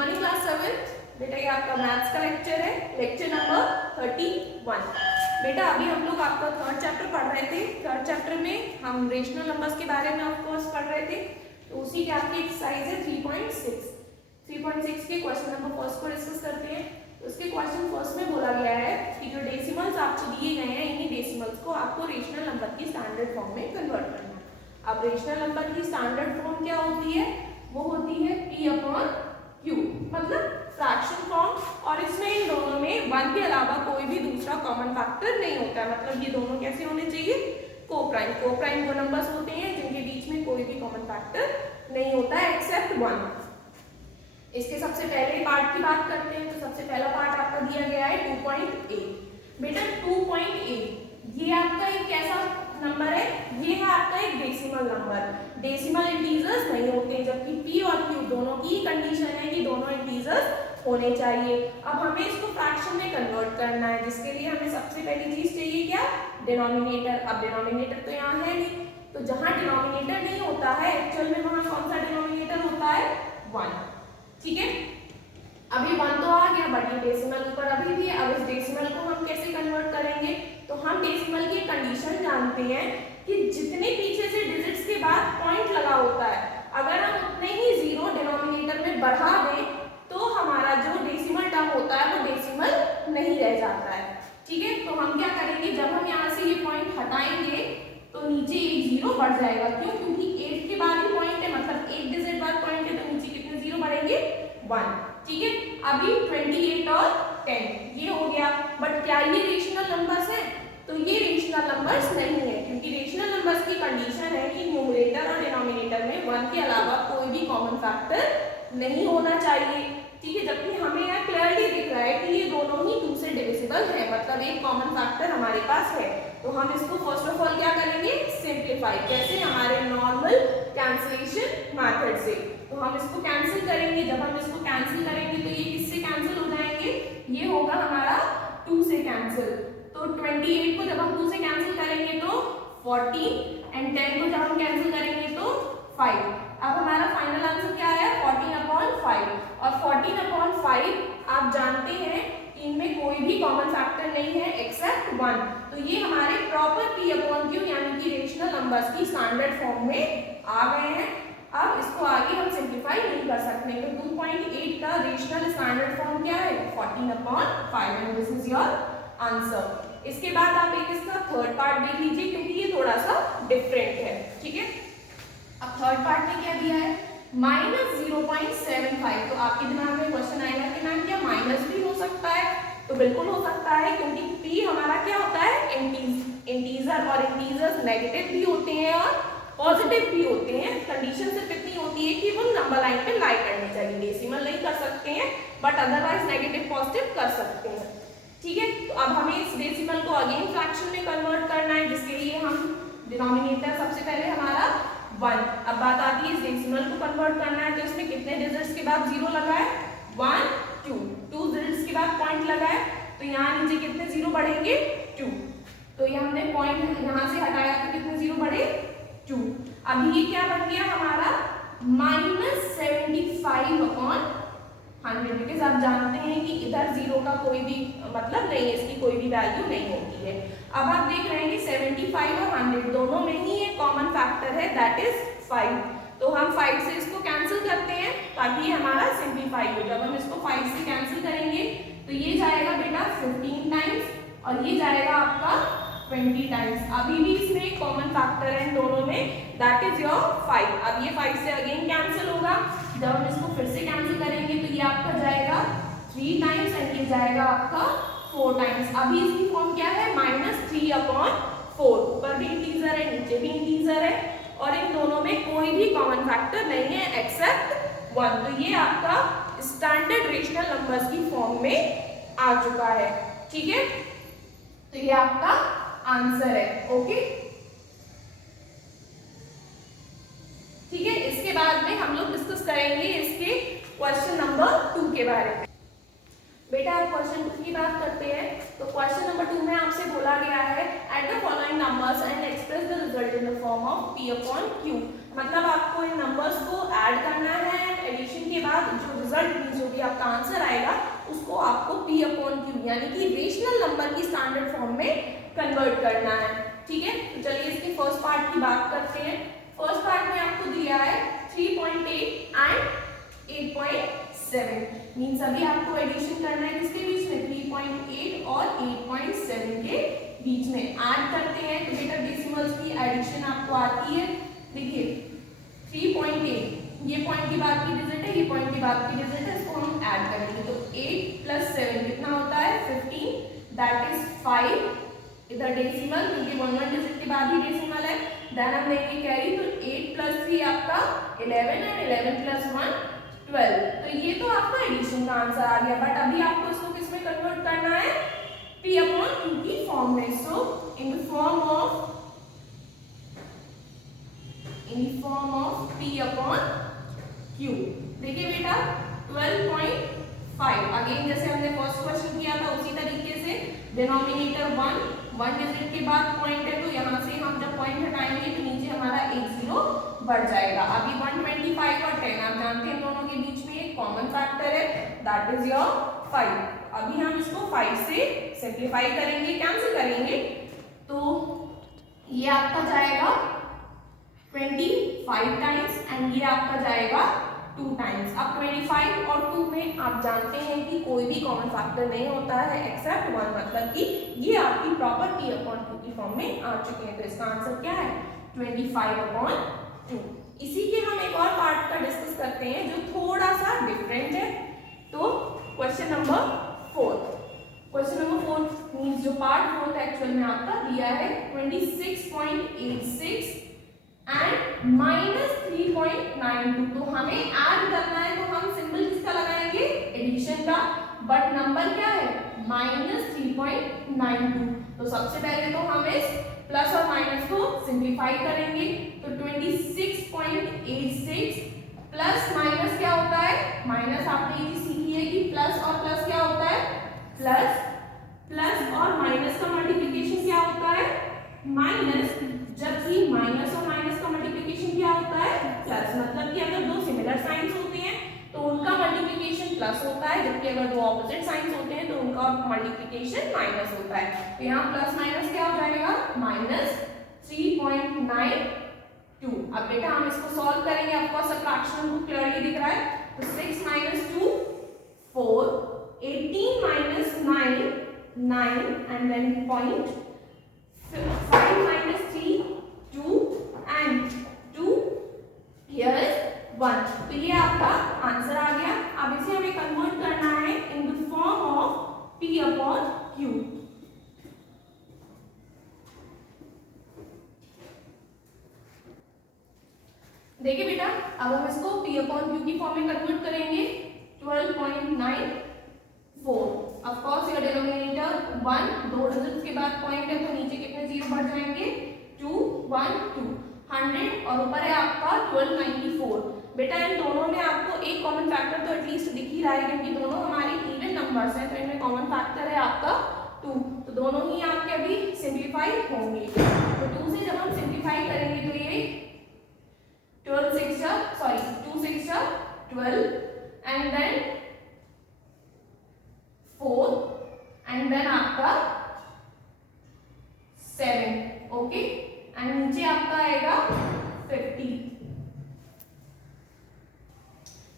Morning class 7। बेटा ये आपका मैथ्स का लेक्चर है, लेक्चर नंबर 31। बेटा अभी हम लोग आपका थर्ड चैप्टर पढ़ रहे थे। थर्ड चैप्टर में हम रेशनल नंबर्स के बारे में ऑफ कोर्स पढ़ रहे थे। तो उसी के आपकी एक्सरसाइज है 3.6। 3.6 के क्वेश्चन नंबर फर्स्ट को डिस्कस करते हैं। तो उसके क्वेश्चन फर्स्ट में बोला गया है कि जो डेसिमल्स आपको दिए गए हैं, इन्हीं डेसिमल्स को आपको रेशनल नंबर की स्टैंडर्ड फॉर्म में कन्वर्ट करना है। अब रेशनल नंबर की स्टैंडर्ड फॉर्म क्या होती है? वो होती है P/Q, मतलब फ्रैक्शन फॉर्म। और इसमें इन दोनों में 1 के अलावा कोई भी दूसरा कॉमन फैक्टर नहीं होता है। मतलब ये दोनों कैसे होने चाहिए? कोप्राइम। कोप्राइम वो नंबर्स होते हैं जिनके बीच में कोई भी कॉमन फैक्टर नहीं होता है एक्सेप्ट 1। इसके सबसे पहले पार्ट की बात करते हैं। तो सबसे पहला पार्ट आपका दिया गया है 2.8। बेटा 2.8 ये आपका एक कैसा नंबर है? ये है आपका एक डेसिमल नंबर। डेसिमल इंटीजर्स नहीं होते, जबकि P और Q दोनों की कंडीशन है कि दोनों इंटीजर्स होने चाहिए। अब हमें इसको फ्रैक्शन में कन्वर्ट करना है, जिसके लिए हमें सबसे पहली चीज चाहिए क्या? डिनोमिनेटर। अब डिनोमिनेटर तो यहाँ है नहीं, तो जहां डिनोमिनेटर नहीं होता है एक्चुअल में वहां कौन सा डिनोमिनेटर होता है? 1। ठीक है, अभी 1 तो आ गया, बट ये डेसिमल ऊपर अभी भी है। अब इस डेसिमल को हम कैसे कन्वर्ट करेंगे? तो हम डेसिमल की कंडीशन जानते हैं कि जितने पीछे से डिजिट्स के बाद पॉइंट लगा होता है, अगर हम उतने ही जीरो डिनोमिनेटर में बढ़ा दें तो हमारा जो डेसिमल टर्म होता है वो डेसिमल नहीं रह जाता है। ठीक है, तो हम क्या करेंगे, जब हम यहाँ से ये पॉइंट हटाएंगे तो नीचे एक जीरो बढ़ जाएगा। क्यों? क्योंकि 8 के बाद ही पॉइंट है, मतलब एक डिजिट बाद पॉइंट है, तो नीचे कितने जीरो बढ़ेंगे? 1। ठीक है, अभी 28 और 10 ये हो गया। बट क्या ये रेशनल नंबर्स हैं? तो ये रेशनल नंबर्स नहीं है, क्योंकि रेशनल नंबर्स की कंडीशन है कि न्यूमरेटर और डिनोमिनेटर में 1 के अलावा कोई भी कॉमन फैक्टर नहीं होना चाहिए। ठीक है, जबकि हमें यहाँ क्लियरली दिख रहा है कि ये दोनों ही 2 से डिविजिबल है, मतलब एक कॉमन फैक्टर हमारे पास है। तो हम इसको फर्स्ट ऑफ ऑल क्या करेंगे? सिंप्लीफाई। कैसे? हमारे नॉर्मल कैंसिलेशन मेथड से। तो हम इसको कैंसिल करेंगे। जब हम इसको कैंसिल करेंगे तो ये किससे कैंसिल हो जाएंगे? ये होगा हमारा 2 से कैंसिल। तो 28 को जब हम 2 से कैंसिल करेंगे तो 14 एंड 10 को जब हम कैंसिल करेंगे तो 5। अब हमारा फाइनल आंसर क्या है? 14/5। और 14/5 आप जानते हैं कि इनमें कोई भी कॉमन फैक्टर नहीं है एक्सेप्ट 1। तो ये हमारे प्रॉपर P/Q यानी कि रेशनल नंबर्स की स्टैंडर्ड फॉर्म में आ गए हैं। अब इसको आगे हम सिंप्लीफाई नहीं कर सकते। तो 2.8 का रेशनल स्टैंडर्ड फॉर्म क्या है? 14/5 and this is your answer. इसके बाद आप एक इसका थर्ड पार्ट देख लीजिए, क्योंकि ये थोड़ा सा डिफरेंट है। ठीक है, अब थर्ड पार्ट में क्या दिया है? -0.75। तो आपके दिमाग में क्वेश्चन आएगा कि मैम क्या माइनस भी हो सकता है? तो बिल्कुल हो सकता है, क्योंकि P हमारा क्या होता है? इंटीजर, और इंटीजर्स नेगेटिव भी होते हैं और पॉजिटिव भी होते हैं। कंडीशन सिर्फ इतनी होती है कि वो नंबर लाइन पे लाई करनी चाहिए। डेसिमल नहीं कर सकते हैं, बट अदरवाइज नेगेटिव पॉजिटिव कर सकते हैं। ठीक है, तो अब हमें इस डेसिमल को अगेन फ्रैक्शन में कन्वर्ट करना है, जिसके लिए हम डिनोमिनेटर सबसे पहले हमारा 1। अब बात आती है इस डेसिमल को कन्वर्ट करना है, तो इसमें कितने डिजिट्स के बाद जीरो लगा है? 1 2 डिजिट्स के बाद पॉइंट लगा है, तो यहाँ नीचे कितने जीरो बढ़ेंगे? 2। तो ये हमने पॉइंट यहाँ से हटाया तो कितने जीरो बढ़े? 2। अभी ये क्या बन गया हमारा? -75/100, बिकॉज आप जानते हैं कि इधर जीरो का कोई भी मतलब नहीं है, इसकी कोई भी वैल्यू नहीं होती है। अब आप देख रहे हैं कि 75 और 100 दोनों में ही एक कॉमन फैक्टर है, दैट इज 5। तो हम 5 से इसको कैंसिल करते हैं ताकि ये हमारा सिंप्लीफाई हो। जब हम इसको 5 से कैंसिल करेंगे तो ये जाएगा बेटा 15 टाइम्स और ये जाएगा आपका 20 टाइम्स। अभी भी इसमें एक कॉमन फैक्टर है इन दोनों में, दैट इज योर 5। अब ये 5 से अगेन कैंसिल होगा। जब हम इसको फिर से कैंसिल करेंगे तो ये आपका जाएगा 3 टाइम्स एंड ये जाएगा आपका 4 टाइम्स। अभी इसकी फॉर्म क्या है? -3/4। ऊपर भी इंटीजर है, नीचे भी इंटीजर है, और इन दोनों में कोई भी कॉमन फैक्टर नहीं है एक्सेप्ट 1। तो ये आपका स्टैंडर्ड रेशनल नंबर्स की फॉर्म में आ चुका है। ठीक है, तो ये आपका आंसर है। ओके, ठीक है, इसके बाद में हम लोग डिस्कस करेंगे इसके क्वेश्चन नंबर 2 के बारे में। बेटा आप क्वेश्चन 2 की बात करते हैं। तो क्वेश्चन नंबर 2 में आपसे बोला गया है add the following numbers and express the result in the form of P/Q। मतलब आपको इन नंबर्स को ऐड करना है, एडिशन के बाद जो रिजल्ट मींस जो भी आंसर आएगा उसको आपको p अपॉन क्यू यानी कि रेशनल नंबर की स्टैंडर्ड फॉर्म में कन्वर्ट करना है। ठीक है, तो चलिए इसके फर्स्ट पार्ट की बात करते हैं। फर्स्ट पार्ट में आपको दिया है 3.8 एंड 8.7 मींस अभी आपको एडिशन करना है किसके बीच में, 3.8 और 8.7 के बीच में ऐड करते हैं। तो बेटा डेसिमल्स की एडिशन आपको आती है। देखिए 3.8 ये पॉइंट की बाद की डिजिट है, ये पॉइंट की बाद की डिजिट है, इसको हम ऐड करेंगे तो 8 + 7 कितना होता है 15, दैट इज 5 इधर डेसिमल क्योंकि 1 डिजिट के बाद ही डेसिमल है। देन हम लेंगे कैरी तो 8 + 3 आपका 11 एंड 11 + 1 12। तो ये तो आपका एडिशन का आंसर आ गया, बट अभी आपको इसको किस में कन्वर्ट करना है, p अपॉन q की फॉर्म में। So in the form of p upon q। देखिए बेटा 12.5 अगेन जैसे हमने फर्स्ट क्वेश्चन किया था उसी तरीके से डिनोमिनेटर 1 डिजिट के बाद पॉइंट है तो यहाँ से हम जब पॉइंट हटाएंगे तो नीचे हमारा एक जीरो बढ़ जाएगा। अभी 125 और 10 आप जानते हैं दोनों के बीच में एक कॉमन फैक्टर है, दैट इज योर 5। अभी हम इसको 5 से सिंप्लीफाई करेंगे, कैंसिल करेंगे तो ये आपका जाएगा 25 टाइम्स एंड ये आपका जाएगा 2 टाइम्स। अब 25 और 2 में आप जानते हैं कि कोई भी कॉमन फैक्टर नहीं होता है एक्सेप्ट 1, मतलब कि ये आपकी प्रॉपर p अपॉन q की फॉर्म में आ चुके हैं। तो इसका आंसर क्या है 25/2। इसी के हम एक और पार्ट का डिस्कस करते हैं जो थोड़ा सा डिफरेंट है। तो क्वेश्चन नंबर 4 मींस जो पार्ट 4 एक्चुअल में आपका दिया है 26.86 एंड -3.92। तो हमें ऐड करना है तो हम सिंबल किसका लगाएंगे, एडिशन का, बट नंबर क्या है -3.92। तो सबसे पहले तो हम इस प्लस और माइनस को सिंप्लीफाई करेंगे तो 26.86 प्लस माइनस क्या होता है, माइनस आपने ये सीखी है कि प्लस और प्लस क्या होता है, प्लस और माइनस का मल्टीप्लिकेशन क्या होता है माइनस, जबकि माइनस और माइनस का मल्टीप्लिकेशन क्या होता है प्लस। मतलब कि अगर दो सिमिलर साइंस होते हैं तो उनका मल्टीप्लिकेशन प्लस होता है, जबकि अगर दो ऑपोजिट साइंस होते हैं तो उनका मल्टीप्लिकेशन माइनस होता है। तो यहाँ प्लस माइनस क्या हो जाएगा -3.92। अब बेटा हम इसको सॉल्व करेंगे, आपको सब्ट्रैक्शन को क्लियरली दिख रहा है तो 6 - 2 4, 18 - 9 9 and then point 5 - 3 2 and 2 here is 1। तो ये आपका आंसर आ गया। अब इसे हमें कन्वर्ट करना है इन the form of p upon q। देखिए बेटा अब हम इसको p अपॉन q की फॉर्म में कन्वर्ट करेंगे 12.94। ऑफ कोर्स ये डिनोमिनेटर 1 दो डिजिट्स के बाद पॉइंट है तो नीचे कितने जीरो बढ़ जाएंगे 2 1 2 100 और ऊपर है आपका 1294। बेटा इन दोनों में आपको एक कॉमन फैक्टर तो एटलीस्ट दिख ही रहा है क्योंकि दोनों हमारे इवन नंबर्स हैं, तो इनमें कॉमन फैक्टर है आपका 2। तो दोनों ही आपके अभी सिंप्लीफाई होंगे। तो 2 से जब हम सिंप्लीफाई करेंगे तो ये 2 6 12 एंड देन 4 एंड देन आपका 7 ओके एंड नीचे आपका आएगा 50।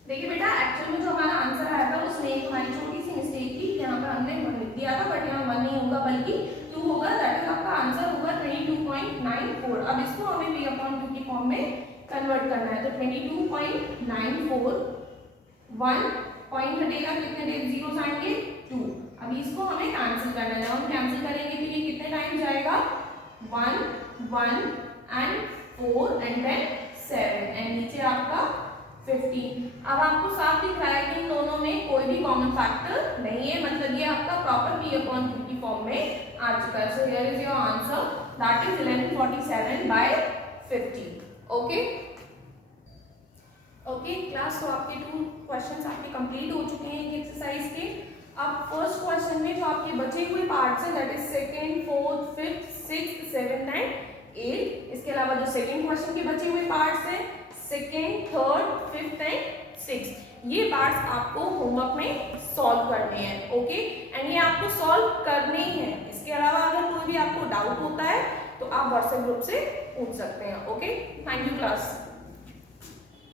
देखिए बेटा एक्चुअल में जो हमारा आंसर आया था उसमें एक हमारी छोटी सी मिस्टेक थी, यहाँ पर हमने 1 लिख दिया था बट यहाँ 1 नहीं होगा बल्कि 2 होगा, दैट इज आपका आंसर होगा 22.94। अब इसको हमें p अपॉन q की फॉर्म में कन्वर्ट करना है तो 22.94 1 पॉइंट हटेगा कितने डेज जीरो आएंगे 2। अभी इसको हमें कैंसिल करना है, जब हम कैंसिल करेंगे तो ये कितने टाइम जाएगा 1 1 एंड 4 एंड देन 7 एंड नीचे आपका 15। अब आपको साफ दिख रहा है कि इन दोनों में कोई भी कॉमन फैक्टर नहीं है, मतलब ये आपका प्रॉपर p अपॉन q की फॉर्म में आ चुका है। So here is your answer that is 1147/50। Okay class, तो आपके 2 क्वेश्चंस आपके कंप्लीट हो चुके हैं एक्सरसाइज के। अब फर्स्ट क्वेश्चन में जो आपके बचे हुए पार्ट्स हैं that is second, fourth, fifth, sixth, seventh and eighth, इसके अलावा जो सेकंड क्वेश्चन के बचे हुए पार्ट्स हैं second, third, fifth and sixth, ये पार्ट्स आपको होमवर्क में सॉल्व करने हैं, ओके। एंड ये आपको सॉल्व करने ही हैं। इसके अलावा अगर कोई भी आपको डाउट होता है तो आप व्हाट्सएप ग्रुप से पूछ सकते हैं, ओके। Thank you class.